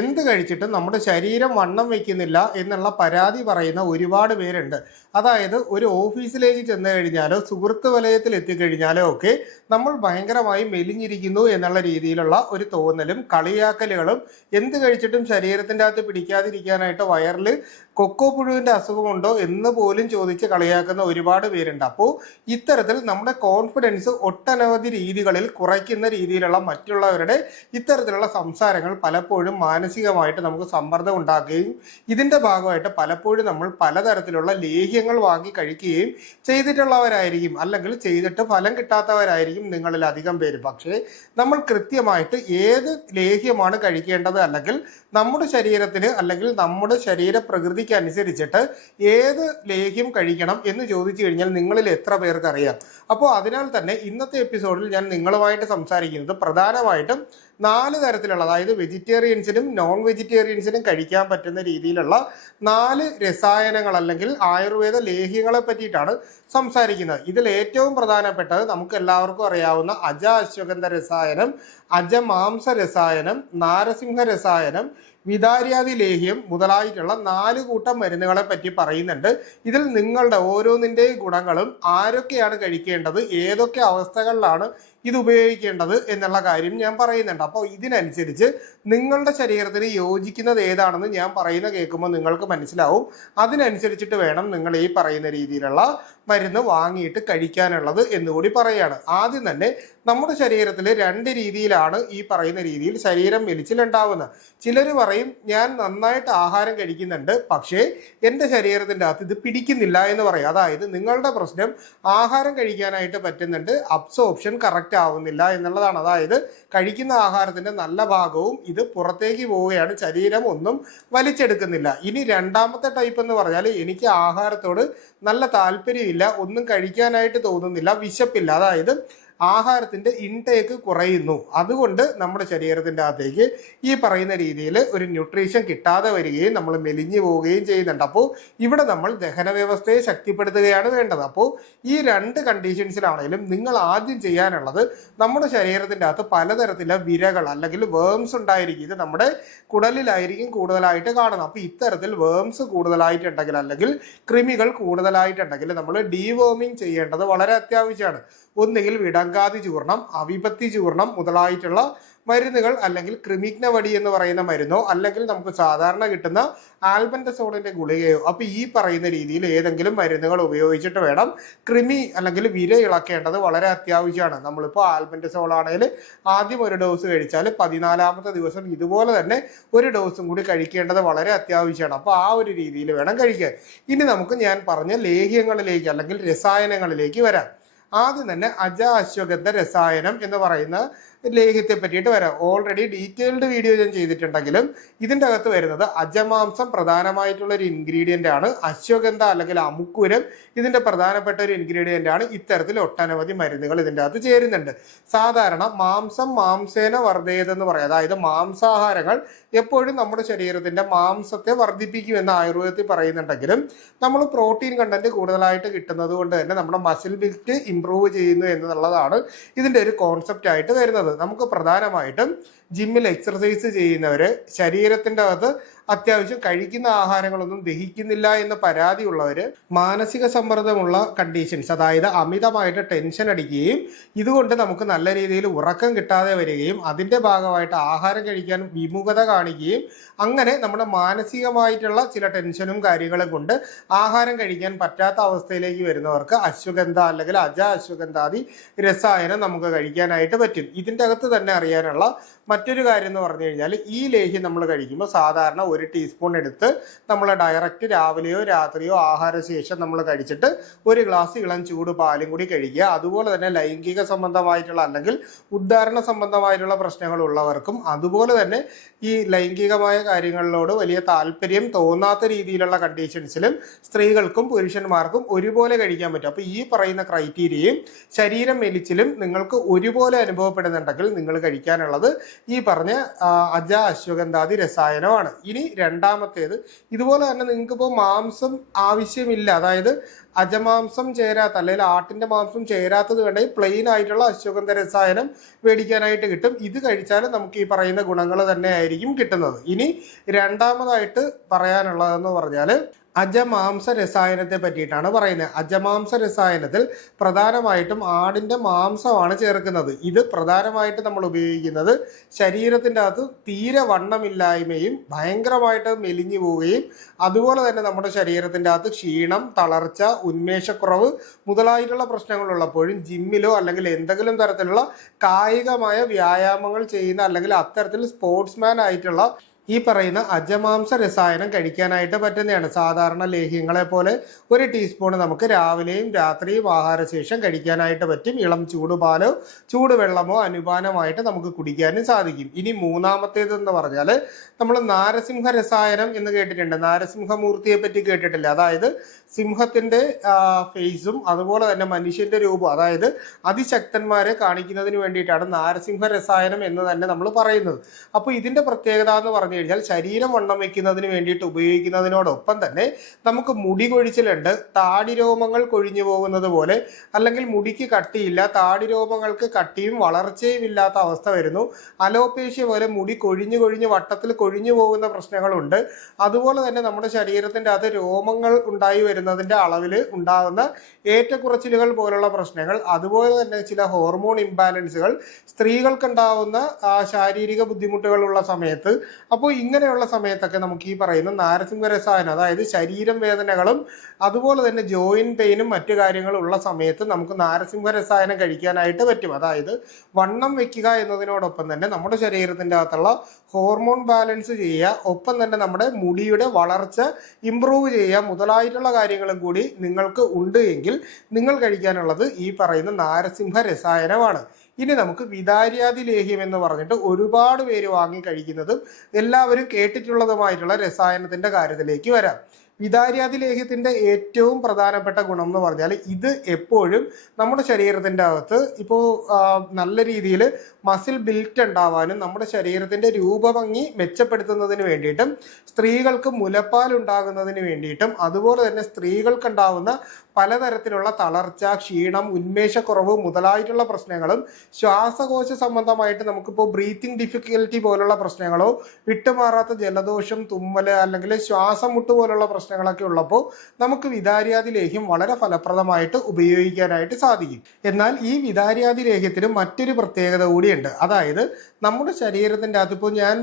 എന്ത് കഴിച്ചിട്ടും നമ്മുടെ ശരീരം വണ്ണം വയ്ക്കുന്നില്ല എന്നുള്ള പരാതി പറയുന്ന ഒരുപാട് പേരുണ്ട്. അതായത് ഒരു ഓഫീസിലേക്ക് ചെന്ന് കഴിഞ്ഞാലോ സുഹൃത്ത് വലയത്തിൽ എത്തിക്കഴിഞ്ഞാലോ ഒക്കെ നമ്മൾ ഭയങ്കരമായി മെലിഞ്ഞിരിക്കുന്നു എന്നുള്ള രീതിയിലുള്ള ഒരു തോന്നലും കളിയാക്കലുകളും എന്ത് കഴിച്ചിട്ടും ശരീരത്തിൻ്റെ അകത്ത് പിടിക്കാതിരിക്കാനായിട്ട് വയറിൽ കൊക്കോ പുഴുവിൻ്റെ അസുഖമുണ്ടോ എന്ന് പോലും ചോദിച്ച് കളിയാക്കുന്ന ഒരുപാട് പേരുണ്ട്. അപ്പോൾ ഇത്തരത്തിൽ നമ്മുടെ കോൺഫിഡൻസ് ഒട്ടനവധി രീതികളിൽ കുറയ്ക്കുന്ന രീതിയിലുള്ള മറ്റുള്ളവരുടെ ഇത്തരത്തിലുള്ള സംസാരങ്ങൾ പലപ്പോഴും മാനസികമായിട്ട് നമുക്ക് സമ്മർദ്ദം ഉണ്ടാക്കുകയും ഇതിൻ്റെ ഭാഗമായിട്ട് പലപ്പോഴും നമ്മൾ പലതരത്തിലുള്ള ലേഹ്യങ്ങൾ വാങ്ങി കഴിക്കുകയും ചെയ്തിട്ടുള്ളവരായിരിക്കും, അല്ലെങ്കിൽ ചെയ്തിട്ട് ഫലം കിട്ടാത്തവരായിരിക്കും നിങ്ങളിൽ അധികം പേര്. പക്ഷേ നമ്മൾ കൃത്യമായിട്ട് ഏത് ലേഹ്യമാണ് കഴിക്കേണ്ടത്, അല്ലെങ്കിൽ നമ്മുടെ ശരീരത്തിന് അല്ലെങ്കിൽ നമ്മുടെ ശരീര പ്രകൃതിക്ക് അനുസരിച്ചിട്ട് ഏത് ലേഹ്യം കഴിക്കണം എന്ന് ചോദിച്ചു കഴിഞ്ഞാൽ നിങ്ങളിൽ എത്ര പേർക്ക് അറിയാം. അപ്പോൾ അതിനാൽ തന്നെ ഇന്നത്തെ എപ്പിസോഡിൽ ഞാൻ നിങ്ങളുമായിട്ട് സംസാരിക്കുന്നത് പ്രധാനമായിട്ടും 4 തരത്തിലുള്ള, അതായത് വെജിറ്റേറിയൻസിനും നോൺ വെജിറ്റേറിയൻസിനും കഴിക്കാൻ പറ്റുന്ന രീതിയിലുള്ള 4 രസായനങ്ങൾ അല്ലെങ്കിൽ ആയുർവേദ ലേഹ്യങ്ങളെ പറ്റിയിട്ടാണ് സംസാരിക്കുന്നത്. ഇതിൽ ഏറ്റവും പ്രധാനപ്പെട്ടത് നമുക്ക് എല്ലാവർക്കും അറിയാവുന്ന അജാശ്വഗന്ധ രസായനം, അജമാംസ രസായനം, നാരസിംഹ രസായനം, വിതാര്യാദി ലേഹ്യം മുതലായിട്ടുള്ള 4 കൂട്ടം മരുന്നുകളെ പറ്റി പറയുന്നുണ്ട്. ഇതിൽ നിങ്ങളുടെ ഓരോന്നിൻ്റെയും ഗുണങ്ങളും ആരൊക്കെയാണ് കഴിക്കേണ്ടത്, ഏതൊക്കെ അവസ്ഥകളിലാണ് ഇത് ഉപയോഗിക്കേണ്ടത് എന്നുള്ള കാര്യം ഞാൻ പറയുന്നുണ്ട്. അപ്പോൾ ഇതിനനുസരിച്ച് നിങ്ങളുടെ ശരീരത്തിന് യോജിക്കുന്നത് ഏതാണെന്ന് ഞാൻ പറയുന്ന കേൾക്കുമ്പോൾ നിങ്ങൾക്ക് മനസ്സിലാവും. അതിനനുസരിച്ചിട്ട് വേണം നിങ്ങൾ ഈ പറയുന്ന രീതിയിലുള്ള മരുന്ന് വാങ്ങിയിട്ട് കഴിക്കാനുള്ളത് എന്നുകൂടി പറയുകയാണ്. ആദ്യം തന്നെ നമ്മുടെ ശരീരത്തിൽ 2 രീതിയിലാണ് ഈ പറയുന്ന രീതിയിൽ ശരീരം മെലിച്ചിലുണ്ടാവുന്നത്. ചിലർ പറയും ഞാൻ നന്നായിട്ട് ആഹാരം കഴിക്കുന്നുണ്ട്, പക്ഷേ എൻ്റെ ശരീരത്തിൻ്റെ അകത്ത് ഇത് പിടിക്കുന്നില്ല എന്ന് പറയും. അതായത് നിങ്ങളുടെ പ്രശ്നം ആഹാരം കഴിക്കാനായിട്ട് പറ്റുന്നുണ്ട്, അബ്സോർപ്ഷൻ കറക്റ്റ് ആവുന്നില്ല എന്നുള്ളതാണ്. അതായത് കഴിക്കുന്ന ആഹാരത്തിൻ്റെ നല്ല ഭാഗവും ഇത് പുറത്തേക്ക് പോവുകയാണ്, ശരീരം ഒന്നും വലിച്ചെടുക്കുന്നില്ല. ഇനി രണ്ടാമത്തെ ടൈപ്പ് എന്ന് പറഞ്ഞാൽ എനിക്ക് ആഹാരത്തോട് നല്ല താല്പര്യമില്ല, ഒന്നും കഴിക്കാനായിട്ട് തോന്നുന്നില്ല, വിശപ്പില്ല, അതായത് ആഹാരത്തിൻ്റെ ഇൻടേക്ക് കുറയുന്നു, അതുകൊണ്ട് നമ്മുടെ ശരീരത്തിൻ്റെ അകത്തേക്ക് ഈ പറയുന്ന രീതിയിൽ ഒരു ന്യൂട്രീഷൻ കിട്ടാതെ വരികയും നമ്മൾ മെലിഞ്ഞു പോവുകയും ചെയ്യുന്നുണ്ട്. അപ്പോൾ ഇവിടെ നമ്മൾ ദഹന വ്യവസ്ഥയെ ശക്തിപ്പെടുത്തുകയാണ് വേണ്ടത്. അപ്പോൾ ഈ 2 കണ്ടീഷൻസിലാണെങ്കിലും നിങ്ങൾ ആദ്യം ചെയ്യാനുള്ളത് നമ്മുടെ ശരീരത്തിൻ്റെ അകത്ത് പലതരത്തിലുള്ള വിരകൾ അല്ലെങ്കിൽ വേംസ് ഉണ്ടായിരിക്കും. ഇത് നമ്മുടെ കുടലിലായിരിക്കും കൂടുതലായിട്ട് കാണുന്നത്. അപ്പോൾ ഇത്തരത്തിൽ വേംസ് കൂടുതലായിട്ടുണ്ടെങ്കിൽ അല്ലെങ്കിൽ കൃമികൾ കൂടുതലായിട്ടുണ്ടെങ്കിൽ നമ്മൾ ഡീവേമിങ് ചെയ്യേണ്ടത് വളരെ അത്യാവശ്യമാണ്. ഒന്നുകിൽ വിടങ്കാതി ചൂർണം, അവിപത്തി ചൂർണം മുതലായിട്ടുള്ള മരുന്നുകൾ, അല്ലെങ്കിൽ ക്രിമിഗ്നവടി എന്ന് പറയുന്ന മരുന്നോ, അല്ലെങ്കിൽ നമുക്ക് സാധാരണ കിട്ടുന്ന ആൽബൻഡസോളിൻ്റെ ഗുളികയോ, അപ്പോൾ ഈ പറയുന്ന രീതിയിൽ ഏതെങ്കിലും മരുന്നുകൾ ഉപയോഗിച്ചിട്ട് വേണം കൃമി അല്ലെങ്കിൽ വിര ഇളക്കേണ്ടത് വളരെ അത്യാവശ്യമാണ്. നമ്മളിപ്പോൾ ആൽബൻഡസോൾ ആണെങ്കിൽ ആദ്യം ഒരു ഡോസ് കഴിച്ചാൽ 14ാമത്തെ ദിവസം ഇതുപോലെ തന്നെ ഒരു ഡോസും കൂടി കഴിക്കേണ്ടത് വളരെ അത്യാവശ്യമാണ്. അപ്പോൾ ആ ഒരു രീതിയിൽ വേണം കഴിക്കാൻ. ഇനി നമുക്ക് ഞാൻ പറഞ്ഞ ലേഹ്യങ്ങളിലേക്ക് അല്ലെങ്കിൽ രസായനങ്ങളിലേക്ക് വരാം. ആദ്യം തന്നെ അജാശ്വഗന്ധ രസായനം എന്ന് പറയുന്ന ലേഹ്യത്തെ പറ്റിയിട്ട് വരാം. ഓൾറെഡി ഡീറ്റെയിൽഡ് വീഡിയോ ഞാൻ ചെയ്തിട്ടുണ്ടെങ്കിലും ഇതിൻ്റെ അകത്ത് വരുന്നത് അജമാംസം പ്രധാനമായിട്ടുള്ള ഒരു ഇൻഗ്രീഡിയൻ്റ് ആണ്. അശ്വഗന്ധ അല്ലെങ്കിൽ അമുക്കുരം ഇതിൻ്റെ പ്രധാനപ്പെട്ട ഒരു ഇൻഗ്രീഡിയൻ്റ് ആണ്. ഇത്തരത്തിൽ ഒട്ടനവധി മരുന്നുകൾ ഇതിൻ്റെ അകത്ത് ചേരുന്നുണ്ട്. സാധാരണ മാംസേന വർദ്ധയതെന്ന് പറയും, അതായത് മാംസാഹാരങ്ങൾ എപ്പോഴും നമ്മുടെ ശരീരത്തിൻ്റെ മാംസത്തെ വർദ്ധിപ്പിക്കുമെന്ന് ആയുർവേദത്തിൽ പറയുന്നുണ്ടെങ്കിലും നമ്മൾ പ്രോട്ടീൻ കണ്ടന്റ് കൂടുതലായിട്ട് കിട്ടുന്നത് കൊണ്ട് തന്നെ നമ്മുടെ മസിൽ ബിൽറ്റ് ഇംപ്രൂവ് ചെയ്യുന്നു എന്നുള്ളതാണ് ഇതിൻ്റെ ഒരു കോൺസെപ്റ്റ് ആയിട്ട് വരുന്നത്. നമുക്ക് പ്രധാനമായിട്ടും ജിമ്മിൽ എക്സർസൈസ് ചെയ്യുന്നവര് ശരീരത്തിൻ്റെ അകത്ത് അത്യാവശ്യം കഴിക്കുന്ന ആഹാരങ്ങളൊന്നും ദഹിക്കുന്നില്ല എന്ന പരാതിയുള്ളവർ, മാനസിക സമ്മർദ്ദമുള്ള കണ്ടീഷൻസ്, അതായത് അമിതമായിട്ട് ടെൻഷൻ അടിക്കുകയും ഇതുകൊണ്ട് നമുക്ക് നല്ല രീതിയിൽ ഉറക്കം കിട്ടാതെ വരികയും അതിൻ്റെ ഭാഗമായിട്ട് ആഹാരം കഴിക്കാൻ വിമുഖത കാണിക്കുകയും അങ്ങനെ നമ്മുടെ മാനസികമായിട്ടുള്ള ചില ടെൻഷനും കാര്യങ്ങളും കൊണ്ട് ആഹാരം കഴിക്കാൻ പറ്റാത്ത അവസ്ഥയിലേക്ക് വരുന്നവർക്ക് അശ്വഗന്ധ അല്ലെങ്കിൽ അശ്വഗന്ധാദി രസായനം നമുക്ക് കഴിക്കാനായിട്ട് പറ്റും. ഇതിൻ്റെ അകത്ത് തന്നെ അറിയാനുള്ള മറ്റൊരു കാര്യം എന്ന് പറഞ്ഞു കഴിഞ്ഞാൽ ഈ ലേഹ്യം നമ്മൾ കഴിക്കുമ്പോൾ സാധാരണ 1 ടീസ്പൂൺ എടുത്ത് നമ്മൾ ഡയറക്റ്റ് രാവിലെയോ രാത്രിയോ ആഹാരശേഷം നമ്മൾ കഴിച്ചിട്ട് 1 ഗ്ലാസ് ഇളം ചൂട് പാലും കൂടി കഴിക്കുക. അതുപോലെ തന്നെ ലൈംഗിക സംബന്ധമായിട്ടുള്ള അല്ലെങ്കിൽ ഉദ്ധാരണ സംബന്ധമായിട്ടുള്ള പ്രശ്നങ്ങളുള്ളവർക്കും അതുപോലെ തന്നെ ഈ ലൈംഗികമായ കാര്യങ്ങളിലോട് വലിയ താല്പര്യം തോന്നാത്ത രീതിയിലുള്ള കണ്ടീഷൻസിലും സ്ത്രീകൾക്കും പുരുഷന്മാർക്കും ഒരുപോലെ കഴിക്കാൻ പറ്റും. അപ്പോൾ ഈ പറയുന്ന ക്രൈറ്റീരിയയും ശരീരം മെലിച്ചിലും നിങ്ങൾക്ക് ഒരുപോലെ അനുഭവപ്പെടുന്നുണ്ടെങ്കിൽ നിങ്ങൾ കഴിക്കാനുള്ളത് ഈ പറഞ്ഞ അശ്വഗന്ധാദി രസായനമാണ്. ഇനി രണ്ടാമത്തേത്, ഇതുപോലെ തന്നെ നിങ്ങൾക്കിപ്പോൾ മാംസം ആവശ്യമില്ല, അതായത് അജമാംസം ചേരാത്ത അല്ലെങ്കിൽ ആട്ടിൻ്റെ മാംസം ചേരാത്തത് വേണ്ടെങ്കിൽ പ്ലെയിൻ ആയിട്ടുള്ള അശ്വഗന്ധ രസായനം മേടിക്കാനായിട്ട് കിട്ടും. ഇത് കഴിച്ചാൽ നമുക്ക് ഈ പറയുന്ന ഗുണങ്ങൾ തന്നെ ആയിരിക്കും കിട്ടുന്നത്. ഇനി രണ്ടാമതായിട്ട് പറയാനുള്ളതെന്ന് പറഞ്ഞാൽ അജമാംസ രസായനത്തെ പറ്റിയിട്ടാണ് പറയുന്നത്. അജമാംസ രസായനത്തിൽ പ്രധാനമായിട്ടും ആടിൻ്റെ മാംസമാണ് ചേർക്കുന്നത്. ഇത് പ്രധാനമായിട്ട് നമ്മൾ ഉപയോഗിക്കുന്നത് ശരീരത്തിൻ്റെ അകത്ത് തീരെ വണ്ണമില്ലായ്മയും ഭയങ്കരമായിട്ട് മെലിഞ്ഞു പോവുകയും അതുപോലെ തന്നെ നമ്മുടെ ശരീരത്തിൻ്റെ അകത്ത് ക്ഷീണം, തളർച്ച, ഉന്മേഷക്കുറവ് മുതലായിട്ടുള്ള പ്രശ്നങ്ങളുള്ളപ്പോഴും ജിമ്മിലോ അല്ലെങ്കിൽ എന്തെങ്കിലും തരത്തിലുള്ള കായികമായ വ്യായാമങ്ങൾ ചെയ്യുന്ന അല്ലെങ്കിൽ അത്തരത്തിൽ സ്പോർട്സ്മാൻ ആയിട്ടുള്ള ഈ പറയുന്ന അജമാംസ രസായനം കഴിക്കാനായിട്ട് പറ്റുന്നതാണ്. സാധാരണ ലേഹ്യങ്ങളെ പോലെ 1 ടീസ്പൂൺ നമുക്ക് രാവിലെയും രാത്രിയും ആഹാരശേഷം കഴിക്കാനായിട്ട് പറ്റും. ഇളം ചൂടുപാലോ ചൂടുവെള്ളമോ അനുപാനമായിട്ട് നമുക്ക് കുടിക്കാനും സാധിക്കും. ഇനി മൂന്നാമത്തേതെന്ന് പറഞ്ഞാൽ നമ്മൾ നാരസിംഹ രസായനം എന്ന് കേട്ടിട്ടുണ്ട്. നാരസിംഹമൂർത്തിയെ പറ്റി കേട്ടിട്ടില്ല. അതായത് സിംഹത്തിൻ്റെ ഫേസും അതുപോലെ തന്നെ മനുഷ്യൻ്റെ രൂപം, അതായത് അതിശക്തന്മാരെ കാണിക്കുന്നതിന് വേണ്ടിയിട്ടാണ് നാരസിംഹ രസായനം എന്ന് തന്നെ നമ്മൾ പറയുന്നത്. അപ്പോൾ ഇതിൻ്റെ പ്രത്യേകത എന്ന് പറഞ്ഞു കഴിഞ്ഞാൽ ശരീരം വണ്ണം വയ്ക്കുന്നതിന് വേണ്ടിയിട്ട് ഉപയോഗിക്കുന്നതിനോടൊപ്പം തന്നെ നമുക്ക് മുടി കൊഴിച്ചിലുണ്ട്, താടി രോമങ്ങൾ കൊഴിഞ്ഞു പോകുന്നത് പോലെ, അല്ലെങ്കിൽ മുടിക്ക് കട്ടിയില്ല, താടി രോമങ്ങൾക്ക് കട്ടിയും വളർച്ചയും ഇല്ലാത്ത അവസ്ഥ വരുന്നു, അലോപേഷ്യ പോലെ മുടി കൊഴിഞ്ഞു വട്ടത്തിൽ കൊഴിഞ്ഞു പോകുന്ന പ്രശ്നങ്ങളുണ്ട്. അതുപോലെ തന്നെ നമ്മുടെ ശരീരത്തിൻ്റെ അകത്ത് രോമങ്ങൾ ഉണ്ടായി വരുന്നതിൻ്റെ അളവിൽ ഉണ്ടാകുന്ന ഏറ്റക്കുറച്ചിലുകൾ പോലുള്ള പ്രശ്നങ്ങൾ, അതുപോലെ തന്നെ ചില ഹോർമോൺ ഇംബാലൻസുകൾ, സ്ത്രീകൾക്കുണ്ടാവുന്ന ശാരീരിക ബുദ്ധിമുട്ടുകളുള്ള സമയത്ത്, അപ്പോൾ ഇങ്ങനെയുള്ള സമയത്തൊക്കെ നമുക്ക് ഈ പറയുന്ന നാരസിംഹ രസായനം, അതായത് ശരീരം വേദനകളും അതുപോലെ തന്നെ ജോയിന്റ് പെയിനും മറ്റു കാര്യങ്ങളും ഉള്ള സമയത്ത് നമുക്ക് നാരസിംഹ രസായനം കഴിക്കാനായിട്ട് പറ്റും. അതായത് വണ്ണം വെക്കുക എന്നതിനോടൊപ്പം തന്നെ നമ്മുടെ ശരീരത്തിൻ്റെ അകത്തുള്ള ഹോർമോൺ ബാലൻസ് ചെയ്യുക, ഒപ്പം തന്നെ നമ്മുടെ മുടിയുടെ വളർച്ച ഇംപ്രൂവ് ചെയ്യുക മുതലായിട്ടുള്ള കാര്യങ്ങളും കൂടി നിങ്ങൾക്ക് ഉണ്ട് എങ്കിൽ നിങ്ങൾ കഴിക്കാനുള്ളത് ഈ പറയുന്ന നാരസിംഹ രസായനമാണ്. ഇനി നമുക്ക് വിതാര്യാദി ലേഹ്യം എന്ന് പറഞ്ഞിട്ട് ഒരുപാട് പേര് വാങ്ങി കഴിക്കുന്നതും എല്ലാവരും കേട്ടിട്ടുള്ളതുമായിട്ടുള്ള രസായനത്തിൻ്റെ കാര്യത്തിലേക്ക് വരാം. വിതാര്യാദി ലേഹ്യത്തിൻ്റെ ഏറ്റവും പ്രധാനപ്പെട്ട ഗുണം എന്ന് പറഞ്ഞാൽ ഇത് എപ്പോഴും നമ്മുടെ ശരീരത്തിൻ്റെ അകത്ത് ഇപ്പോൾ നല്ല രീതിയിൽ മസിൽ ബിൽറ്റ് ഉണ്ടാവാനും നമ്മുടെ ശരീരത്തിൻ്റെ രൂപഭംഗി മെച്ചപ്പെടുത്തുന്നതിന് വേണ്ടിയിട്ടും സ്ത്രീകൾക്ക് മുലപ്പാൽ ഉണ്ടാകുന്നതിന് വേണ്ടിയിട്ടും അതുപോലെ തന്നെ സ്ത്രീകൾക്കുണ്ടാവുന്ന പലതരത്തിലുള്ള തളർച്ച, ക്ഷീണം, ഉന്മേഷക്കുറവ് മുതലായിട്ടുള്ള പ്രശ്നങ്ങളും ശ്വാസകോശ സംബന്ധമായിട്ട് നമുക്കിപ്പോൾ ബ്രീത്തിങ് ഡിഫിക്കൽറ്റി പോലുള്ള പ്രശ്നങ്ങളോ വിട്ടുമാറാത്ത ജലദോഷം, തുമ്മൽ അല്ലെങ്കിൽ ശ്വാസം മുട്ട് പോലുള്ള പ്രശ്നങ്ങളൊക്കെ ഉള്ളപ്പോൾ നമുക്ക് വിതാര്യാദി ലേഹ്യം വളരെ ഫലപ്രദമായിട്ട് ഉപയോഗിക്കാനായിട്ട് സാധിക്കും. എന്നാൽ ഈ വിതാര്യാദി ലേഹ്യത്തിന് മറ്റൊരു പ്രത്യേകത കൂടിയുണ്ട്. അതായത് നമ്മുടെ ശരീരത്തിൻ്റെ അതിപ്പോൾ ഞാൻ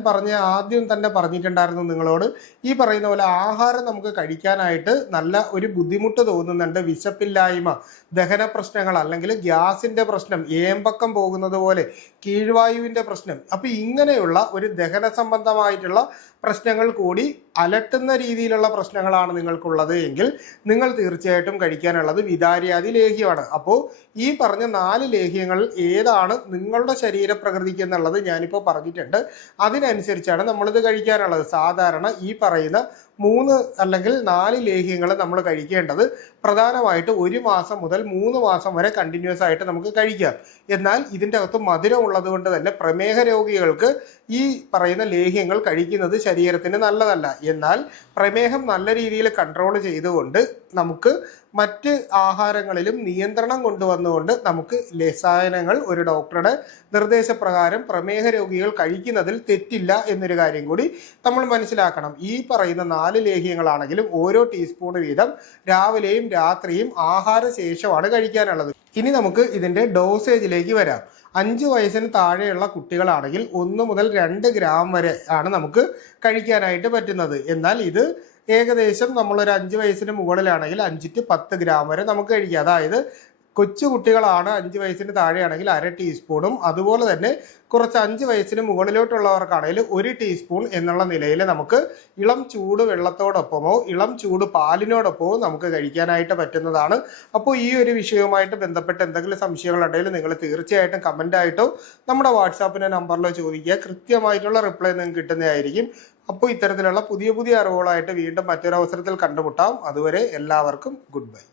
ആദ്യം തന്നെ പറഞ്ഞിട്ടുണ്ടായിരുന്നു നിങ്ങളോട്, ഈ പറയുന്ന പോലെ ആഹാരം നമുക്ക് കഴിക്കാനായിട്ട് നല്ല ഒരു ബുദ്ധിമുട്ട് തോന്നുന്നുണ്ട്, വിശപ്പില്ലായ്മ, ദഹന പ്രശ്നങ്ങൾ അല്ലെങ്കിൽ ഗ്യാസിൻ്റെ പ്രശ്നം, ഏമ്പക്കം പോകുന്നത് പോലെ കീഴ്വായുവിൻ്റെ പ്രശ്നം, അപ്പോൾ ഇങ്ങനെയുള്ള ഒരു ദഹന സംബന്ധമായിട്ടുള്ള പ്രശ്നങ്ങൾ കൂടി അലട്ടുന്ന രീതിയിലുള്ള പ്രശ്നങ്ങളാണ് നിങ്ങൾക്കുള്ളത് എങ്കിൽ നിങ്ങൾ തീർച്ചയായിട്ടും കഴിക്കാനുള്ളത് വിതാര്യാദി ലേഹ്യമാണ്. അപ്പോൾ ഈ പറഞ്ഞ 4 ലേഹ്യങ്ങൾ ഏതാണ് നിങ്ങളുടെ ശരീരപ്രകൃതിക്ക് എന്നുള്ളത് ഞാനിപ്പോൾ പറഞ്ഞിട്ടുണ്ട്. അതിനനുസരിച്ചാണ് നമ്മളിത് കഴിക്കാനുള്ളത്. സാധാരണ ഈ പറയുന്ന 3 അല്ലെങ്കിൽ 4 ലേഹ്യങ്ങൾ നമ്മൾ കഴിക്കേണ്ടത് പ്രധാനമായിട്ട് 1 മാസം മുതൽ 3 മാസം വരെ കണ്ടിന്യൂസ് ആയിട്ട് നമുക്ക് കഴിക്കാം. എന്നാൽ ഇതിൻ്റെ അകത്ത് മധുരം ഉള്ളത് കൊണ്ട് തന്നെ പ്രമേഹ രോഗികൾക്ക് ഈ പറയുന്ന ലേഹ്യങ്ങൾ കഴിക്കുന്നത് ശരീരത്തിന് നല്ലതല്ല. എന്നാൽ പ്രമേഹം നല്ല രീതിയിൽ കൺട്രോൾ ചെയ്തുകൊണ്ട് നമുക്ക് മറ്റ് ആഹാരങ്ങളിലും നിയന്ത്രണം കൊണ്ടുവന്നുകൊണ്ട് നമുക്ക് രസായനങ്ങൾ ഒരു ഡോക്ടറുടെ നിർദ്ദേശപ്രകാരം പ്രമേഹ രോഗികൾ കഴിക്കുന്നതിൽ തെറ്റില്ല എന്നൊരു കാര്യം കൂടി നമ്മൾ മനസ്സിലാക്കണം. ഈ പറയുന്ന 4 ലേഹ്യങ്ങളാണെങ്കിലും ഓരോ ടീസ്പൂൺ വീതം രാവിലെയും രാത്രിയും ആഹാരശേഷമാണ് കഴിക്കാനുള്ളത്. ഇനി നമുക്ക് ഇതിൻ്റെ ഡോസേജിലേക്ക് വരാം. 5 വയസ്സിന് താഴെയുള്ള കുട്ടികളാണെങ്കിൽ 1 മുതൽ 2 ഗ്രാം വരെ ആണ് നമുക്ക് കഴിക്കാനായിട്ട് പറ്റുന്നത്. എന്നാൽ ഇത് ഏകദേശം നമ്മളൊരു 5 വയസ്സിന് മുകളിലാണെങ്കിൽ 5 to 10 ഗ്രാം വരെ നമുക്ക് കഴിക്കാം. അതായത് കൊച്ചു കുട്ടികളാണ് 5 വയസ്സിന് താഴെയാണെങ്കിൽ 1/2 ടീസ്പൂണും, അതുപോലെ തന്നെ കുറച്ച് 5 വയസ്സിന് മുകളിലോട്ടുള്ളവർക്കാണെങ്കിൽ 1 ടീസ്പൂൺ എന്നുള്ള നിലയിൽ നമുക്ക് ഇളം ചൂട് വെള്ളത്തോടൊപ്പമോ ഇളം ചൂട് പാലിനോടൊപ്പമോ നമുക്ക് കഴിക്കാനായിട്ട് പറ്റുന്നതാണ്. അപ്പോൾ ഈ ഒരു വിഷയവുമായിട്ട് ബന്ധപ്പെട്ട് എന്തെങ്കിലും സംശയങ്ങളുണ്ടെങ്കിൽ നിങ്ങൾ തീർച്ചയായിട്ടും കമൻ്റായിട്ടോ നമ്മുടെ വാട്സാപ്പിൻ്റെ നമ്പറിലോ ചോദിക്കുക. കൃത്യമായിട്ടുള്ള റിപ്ലൈ നിങ്ങൾക്ക് കിട്ടുന്നതായിരിക്കും. അപ്പോൾ ഇത്തരത്തിലുള്ള പുതിയ അറിവുകളായിട്ട് വീണ്ടും മറ്റൊരു അവസരത്തിൽ കണ്ടുമുട്ടാം. അതുവരെ എല്ലാവർക്കും ഗുഡ് ബൈ.